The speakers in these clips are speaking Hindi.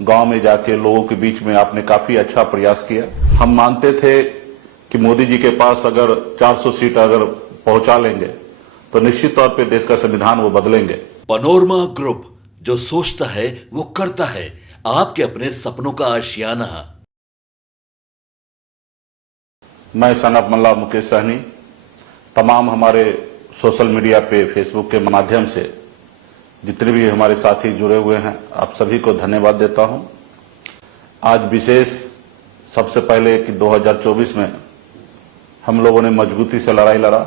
गांव में जाके लोगों के बीच में आपने काफी अच्छा प्रयास किया। हम मानते थे कि मोदी जी के पास अगर 400 सीट अगर पहुंचा लेंगे तो निश्चित तौर पे देश का संविधान वो बदलेंगे। पनोरमा ग्रुप, जो सोचता है वो करता है। आपके अपने सपनों का आशियाना। मैं सनत मल्ला मुकेश सहनी तमाम हमारे सोशल मीडिया पे फेसबुक के माध्यम से जितने भी हमारे साथी जुड़े हुए हैं, आप सभी को धन्यवाद देता हूं। आज विशेष सबसे पहले कि 2024 में हम लोगों ने मजबूती से लड़ाई लड़ा,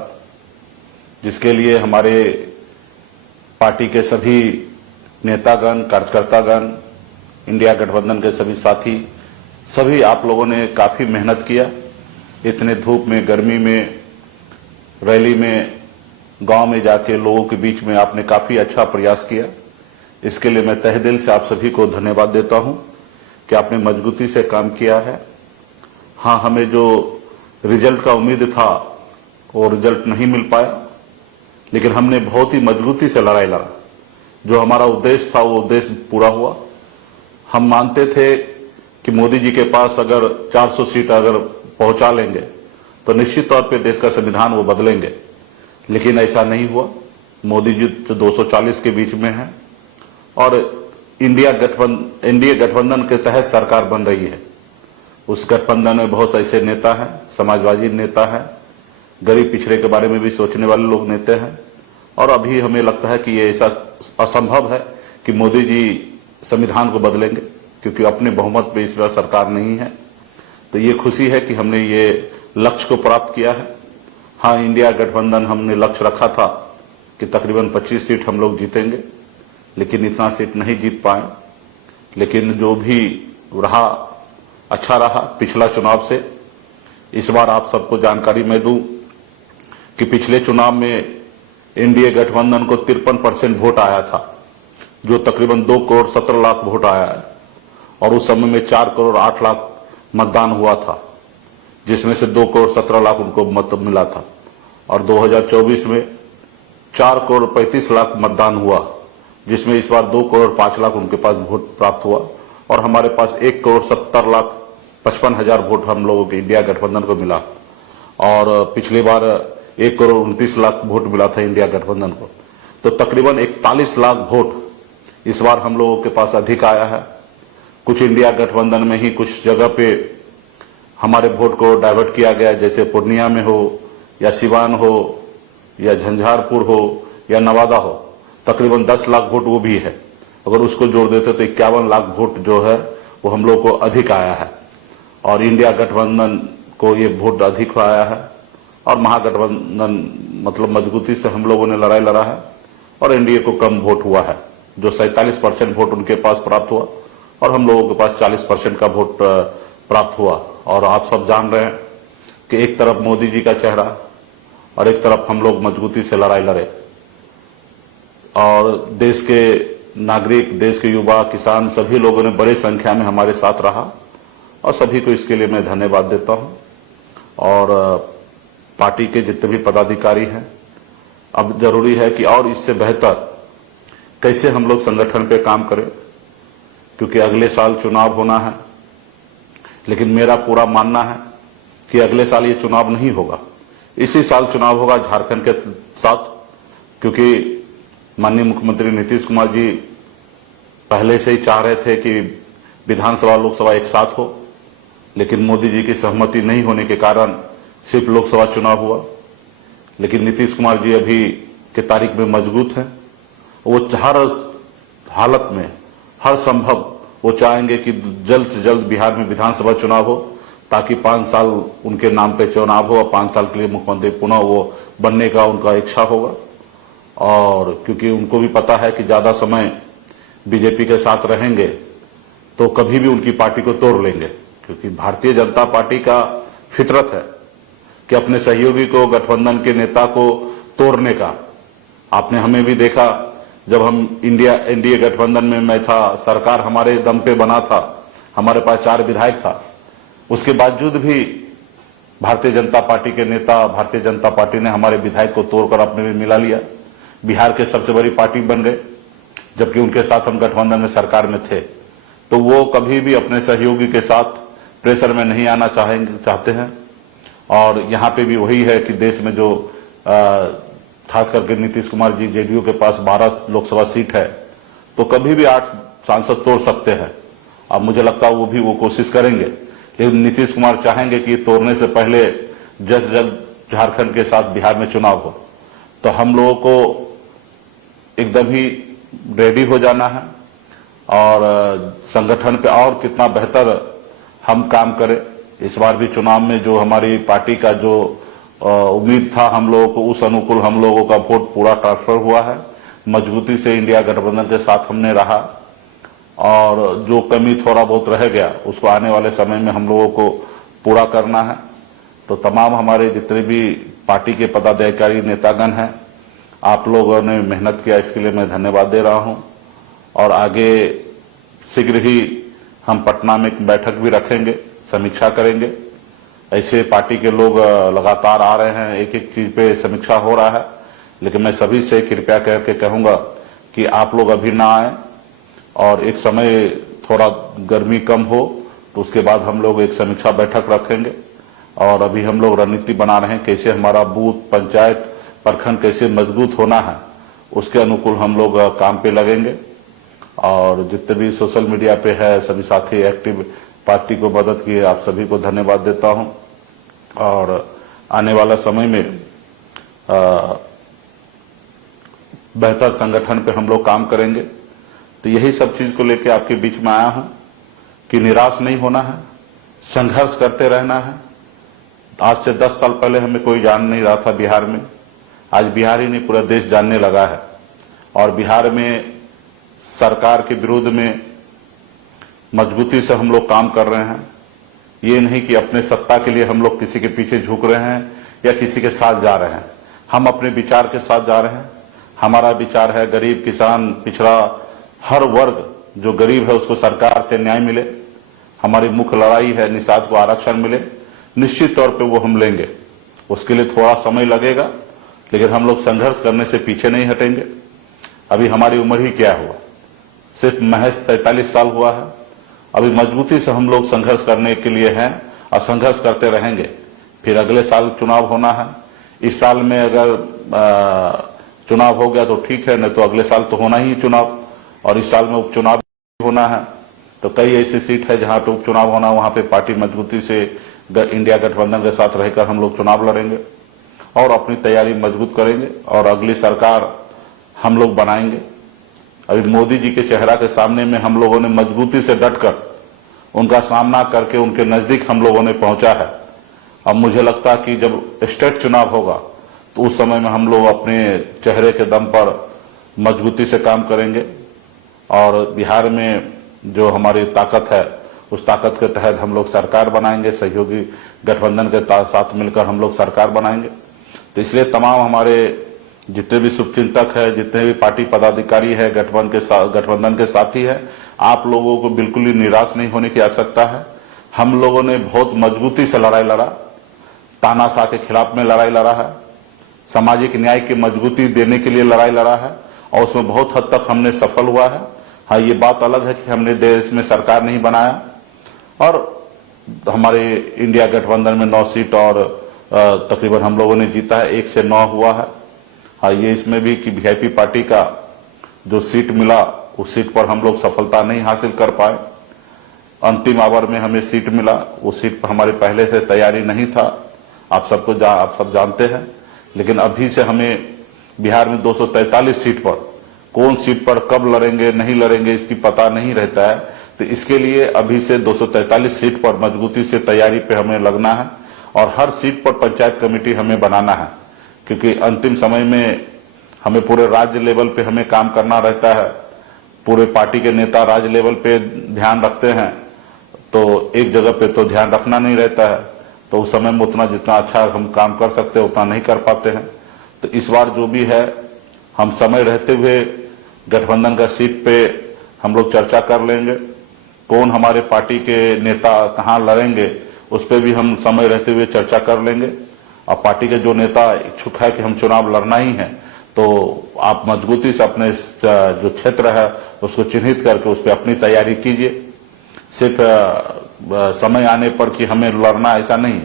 जिसके लिए हमारे पार्टी के सभी नेतागण, कार्यकर्तागण, इंडिया गठबंधन के सभी साथी, सभी आप लोगों ने काफी मेहनत किया। इतने धूप में, गर्मी में, रैली में, गांव में जाके लोगों के बीच में आपने काफी अच्छा प्रयास किया। इसके लिए मैं तहे दिल से आप सभी को धन्यवाद देता हूं कि आपने मजबूती से काम किया है। हाँ, हमें जो रिजल्ट का उम्मीद था वो रिजल्ट नहीं मिल पाया, लेकिन हमने बहुत ही मजबूती से लड़ाई लड़ा। जो हमारा उद्देश्य था वो उद्देश्य पूरा हुआ। हम मानते थे कि मोदी जी के पास अगर 400 सीट अगर पहुंचा लेंगे तो निश्चित तौर पे देश का संविधान वो बदलेंगे, लेकिन ऐसा नहीं हुआ। मोदी जी तो 240 के बीच में है और एनडीए गठबंधन के तहत सरकार बन रही है। उस गठबंधन में बहुत ऐसे नेता हैं, समाजवादी नेता हैं, गरीब पिछड़े के बारे में भी सोचने वाले लोग नेता हैं, और अभी हमें लगता है कि ये ऐसा असंभव है कि मोदी जी संविधान को बदलेंगे, क्योंकि अपने बहुमत पे इस बार सरकार नहीं है। तो ये खुशी है कि हमने ये लक्ष्य को प्राप्त किया है। हाँ, इंडिया गठबंधन हमने लक्ष्य रखा था कि तकरीबन 25 सीट हम लोग जीतेंगे, लेकिन इतना सीट नहीं जीत पाए। लेकिन जो भी रहा अच्छा रहा पिछला चुनाव से। इस बार आप सबको जानकारी मैं दूं कि पिछले चुनाव में एनडीए गठबंधन को 53% वोट आया था, जो तकरीबन 2 करोड़ 17 लाख वोट आया है, और उस समय में 4 करोड़ 8 लाख मतदान हुआ था, जिसमें से 2 करोड़ 17 लाख उनको मत मिला था। और 2024 में 4 करोड़ 35 लाख मतदान हुआ, जिसमें इस बार 2 करोड़ 5 लाख उनके पास वोट प्राप्त हुआ, और हमारे पास 1 करोड़ 70 लाख 55 हजार वोट हम लोगों के इंडिया गठबंधन को मिला। और पिछली बार 1 करोड़ 29 लाख वोट मिला था इंडिया गठबंधन को। तो तकरीबन 41 लाख वोट इस बार हम लोगों के पास अधिक आया है। कुछ इंडिया गठबंधन में ही कुछ जगह पे हमारे वोट को डाइवर्ट किया गया, जैसे पूर्णिया में हो या सिवान हो या झंझारपुर हो या नवादा हो। तकरीबन 10 लाख वोट वो भी है। अगर उसको जोड़ देते तो 51 लाख वोट जो है वो हम लोग को अधिक आया है, और इंडिया गठबंधन को ये वोट अधिक आया है। और महागठबंधन मतलब मजबूती से हम लोगों ने लड़ाई लड़ा है, और एनडीए को कम वोट हुआ है, जो 47% वोट उनके पास प्राप्त हुआ, और हम लोगों के पास 40% का वोट प्राप्त हुआ। और आप सब जान रहे हैं कि एक तरफ मोदी जी का चेहरा और एक तरफ हम लोग मजबूती से लड़ाई लड़े, और देश के नागरिक, देश के युवा, किसान सभी लोगों ने बड़ी संख्या में हमारे साथ रहा, और सभी को इसके लिए मैं धन्यवाद देता हूं। और पार्टी के जितने भी पदाधिकारी हैं, अब जरूरी है कि और इससे बेहतर कैसे हम लोग संगठन पे काम करें, क्योंकि अगले साल चुनाव होना है। लेकिन मेरा पूरा मानना है कि अगले साल ये चुनाव नहीं होगा, इसी साल चुनाव होगा झारखंड के साथ, क्योंकि माननीय मुख्यमंत्री नीतीश कुमार जी पहले से ही चाह रहे थे कि विधानसभा लोकसभा एक साथ हो, लेकिन मोदी जी की सहमति नहीं होने के कारण सिर्फ लोकसभा चुनाव हुआ। लेकिन नीतीश कुमार जी अभी के तारीख में मजबूत हैं। वो हर हालत में, हर संभव वो चाहेंगे कि जल्द से जल्द बिहार में विधानसभा चुनाव हो, ताकि 5 साल उनके नाम पे चुनाव हो और 5 साल के लिए मुख्यमंत्री पुनः वो बनने का उनका इच्छा होगा। और क्योंकि उनको भी पता है कि ज्यादा समय बीजेपी के साथ रहेंगे तो कभी भी उनकी पार्टी को तोड़ लेंगे, क्योंकि भारतीय जनता पार्टी का फितरत है कि अपने सहयोगी को, गठबंधन के नेता को तोड़ने का। आपने हमें भी देखा, जब हम एनडीए गठबंधन में मैं था, सरकार हमारे दम पे बना था, हमारे पास 4 विधायक था, उसके बावजूद भी भारतीय जनता पार्टी के नेता, भारतीय जनता पार्टी ने हमारे विधायक को तोड़कर अपने में मिला लिया, बिहार के सबसे बड़ी पार्टी बन गए, जबकि उनके साथ हम गठबंधन में सरकार में थे। तो वो कभी भी अपने सहयोगी के साथ प्रेशर में नहीं आना चाहते हैं। और यहाँ पे भी वही है कि देश में जो खास करके नीतीश कुमार जी, जेडीयू के पास 12 लोकसभा सीट है, तो कभी भी 8 सांसद तोड़ सकते हैं। अब मुझे लगता है वो कोशिश करेंगे, लेकिन नीतीश कुमार चाहेंगे कि तोड़ने से पहले जल्द झारखंड के साथ बिहार में चुनाव हो। तो हम लोगों को एकदम ही रेडी हो जाना है और संगठन पे और कितना बेहतर हम काम करें। इस बार भी चुनाव में जो हमारी पार्टी का जो उम्मीद था हम लोगों को, उस अनुकूल हम लोगों का वोट पूरा ट्रांसफर हुआ है। मजबूती से इंडिया गठबंधन के साथ हमने रहा और जो कमी थोड़ा बहुत रह गया उसको आने वाले समय में हम लोगों को पूरा करना है। तो तमाम हमारे जितने भी पार्टी के पदाधिकारी नेतागण हैं, आप लोगों ने मेहनत किया, इसके लिए मैं धन्यवाद दे रहा हूं। और आगे शीघ्र ही हम पटना में एक बैठक भी रखेंगे, समीक्षा करेंगे। ऐसे पार्टी के लोग लगातार आ रहे हैं, एक एक चीज पे समीक्षा हो रहा है, लेकिन मैं सभी से कृपया करके कहूंगा कि आप लोग अभी ना आए और एक समय थोड़ा गर्मी कम हो तो उसके बाद हम लोग एक समीक्षा बैठक रखेंगे। और अभी हम लोग रणनीति बना रहे हैं कैसे हमारा बूथ, पंचायत, प्रखंड कैसे मजबूत होना है, उसके अनुकूल हम लोग काम पे लगेंगे। और जितने भी सोशल मीडिया पे है सभी साथी एक्टिव पार्टी को मदद किए, आप सभी को धन्यवाद देता हूं। और आने वाला समय में बेहतर संगठन पे हम लोग काम करेंगे। तो यही सब चीज को लेकर आपके बीच में आया हूं कि निराश नहीं होना है, संघर्ष करते रहना है। आज से 10 साल पहले हमें कोई जान नहीं रहा था बिहार में, आज बिहार ही नहीं पूरा देश जानने लगा है। और बिहार में सरकार के विरोध में मजबूती से हम लोग काम कर रहे हैं। ये नहीं कि अपने सत्ता के लिए हम लोग किसी के पीछे झुक रहे हैं या किसी के साथ जा रहे हैं। हम अपने विचार के साथ जा रहे हैं। हमारा विचार है गरीब, किसान, पिछड़ा, हर वर्ग जो गरीब है उसको सरकार से न्याय मिले। हमारी मुख्य लड़ाई है निषाद को आरक्षण मिले। निश्चित तौर पे वो हम लेंगे, उसके लिए थोड़ा समय लगेगा, लेकिन हम लोग संघर्ष करने से पीछे नहीं हटेंगे। अभी हमारी उम्र ही क्या हुआ, सिर्फ महज 43 साल हुआ है। अभी मजबूती से हम लोग संघर्ष करने के लिए हैं और संघर्ष करते रहेंगे। फिर अगले साल चुनाव होना है। इस साल में अगर चुनाव हो गया तो ठीक है, नहीं तो अगले साल तो होना ही चुनाव। और इस साल में उपचुनाव होना है। तो कई ऐसी सीट है जहां पे उपचुनाव होना, वहां पे पार्टी मजबूती से इंडिया गठबंधन के साथ रहकर हम लोग चुनाव लड़ेंगे और अपनी तैयारी मजबूत करेंगे और अगली सरकार हम लोग बनाएंगे। अभी मोदी जी के चेहरा के सामने में हम लोगों ने मजबूती से डटकर उनका सामना करके उनके नजदीक हम लोगों ने पहुंचा है। अब मुझे लगता है कि जब स्टेट चुनाव होगा तो उस समय में हम लोग अपने चेहरे के दम पर मजबूती से काम करेंगे और बिहार में जो हमारी ताकत है उस ताकत के तहत हम लोग सरकार बनाएंगे। सहयोगी गठबंधन के साथ मिलकर हम लोग सरकार बनाएंगे। तो इसलिए तमाम हमारे जितने भी शुभचिंतक है, जितने भी पार्टी पदाधिकारी है, गठबंधन के साथी है, आप लोगों को बिल्कुल ही निराश नहीं होने की आवश्यकता है। हम लोगों ने बहुत मजबूती से लड़ाई लड़ा, तानाशाह के खिलाफ में लड़ाई लड़ा है, सामाजिक न्याय की मजबूती देने के लिए लड़ाई लड़ा है और उसमें बहुत हद तक हमने सफल हुआ है। हाँ, ये बात अलग है कि हमने देश में सरकार नहीं बनाया और हमारे इंडिया गठबंधन में 9 सीट और तकरीबन हम लोगों ने जीता है, 1 से 9 हुआ है। हाँ, ये इसमें भी कि वीआईपी पार्टी का जो सीट मिला उस सीट पर हम लोग सफलता नहीं हासिल कर पाए। अंतिम आवर में हमें सीट मिला, उस सीट पर हमारे पहले से तैयारी नहीं था, आप सब जानते हैं। लेकिन अभी से हमें बिहार में 243 सीट पर कौन सीट पर कब लड़ेंगे नहीं लड़ेंगे इसकी पता नहीं रहता है। तो इसके लिए अभी से 243 सीट पर मजबूती से तैयारी पे हमें लगना है और हर सीट पर पंचायत कमेटी हमें बनाना है, क्योंकि अंतिम समय में हमें पूरे राज्य लेवल पे हमें काम करना रहता है। पूरे पार्टी के नेता राज्य लेवल पे ध्यान रखते हैं, तो एक जगह पे तो ध्यान रखना नहीं रहता है, तो उस समय में उतना जितना अच्छा हम काम कर सकते हैं उतना नहीं कर पाते हैं। तो इस बार जो भी है हम समय रहते हुए गठबंधन का सीट पे हम लोग चर्चा कर लेंगे, कौन हमारे पार्टी के नेता कहाँ लड़ेंगे उस पर भी हम समय रहते हुए चर्चा कर लेंगे। और पार्टी के जो नेता इच्छुक है कि हम चुनाव लड़ना ही है, तो आप मजबूती से अपने जो क्षेत्र है उसको चिन्हित करके उस पर अपनी तैयारी कीजिए सिर्फ समय आने पर कि हमें लड़ना, ऐसा नहीं।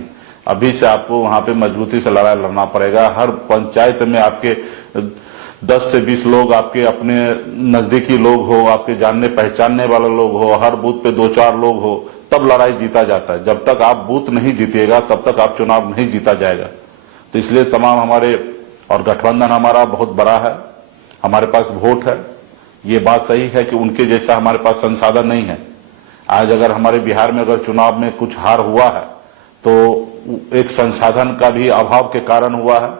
अभी से आपको वहां पे मजबूती से लड़ाई लड़ना पड़ेगा। हर पंचायत में आपके 10 से 20 लोग आपके अपने नजदीकी लोग हो, आपके जानने पहचानने वाले लोग हो, हर बूथ पे 2-4 लोग हो, तब लड़ाई जीता जाता है। जब तक आप बूथ नहीं जीतिएगा तब तक आप चुनाव नहीं जीता जाएगा। तो इसलिए तमाम हमारे, और गठबंधन हमारा बहुत बड़ा है, हमारे पास वोट है। ये बात सही है कि उनके जैसा हमारे पास संसाधन नहीं है। आज अगर हमारे बिहार में अगर चुनाव में कुछ हार हुआ है तो एक संसाधन का भी अभाव के कारण हुआ है।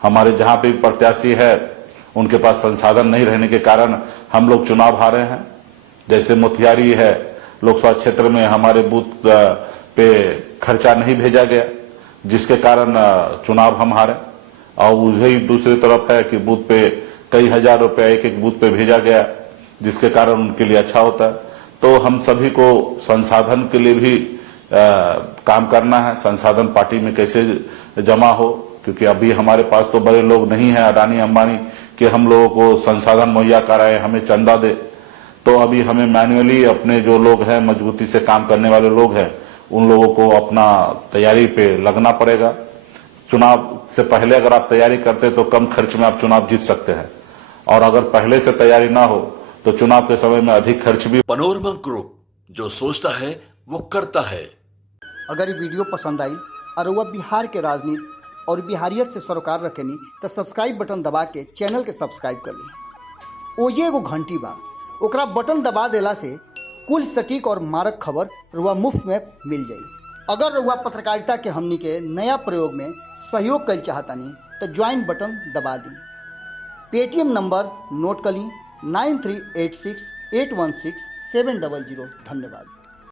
हमारे जहां पे प्रत्याशी है उनके पास संसाधन नहीं रहने के कारण हम लोग चुनाव हारे हैं। जैसे मोतिहारी है, लोकसभा क्षेत्र में हमारे बूथ पे खर्चा नहीं भेजा गया, जिसके कारण चुनाव हम हारे। और वही दूसरी तरफ है कि बूथ पे कई हजार रुपया एक एक बूथ पे भेजा गया, जिसके कारण उनके लिए अच्छा होता है। तो हम सभी को संसाधन के लिए भी काम करना है। संसाधन पार्टी में कैसे जमा हो, क्योंकि अभी हमारे पास तो बड़े लोग नहीं है, अडानी अंबानी, कि हम लोगों को संसाधन मुहैया कराए, हमें चंदा दे। तो अभी हमें मैन्युअली अपने जो लोग हैं, मजबूती से काम करने वाले लोग हैं, उन लोगों को अपना तैयारी पे लगना पड़ेगा। चुनाव से पहले अगर आप तैयारी करते तो कम खर्च में आप चुनाव जीत सकते हैं, और अगर पहले से तैयारी ना हो तो चुनाव के समय में अधिक खर्च भी। पनोरमा ग्रुप, जो सोचता है वो करता है। अगर ये वीडियो पसंद आई और वह बिहार के राजनीति और बिहारियत से सरोकार रखेनी तो सब्सक्राइब बटन दबा के चैनल के सब्सक्राइब कर ली। ओजे एगो घंटी बा, ओकरा बटन दबा देला से कुल सटीक और मारक खबर रुआ मुफ्त में मिल जाई। अगर रुआ पत्रकारिता के हमनी के नया प्रयोग में सहयोग कर चाहतानी तो ज्वाइन बटन दबा दी। पेटीएम नंबर नोट कर ली 9386816700। धन्यवाद।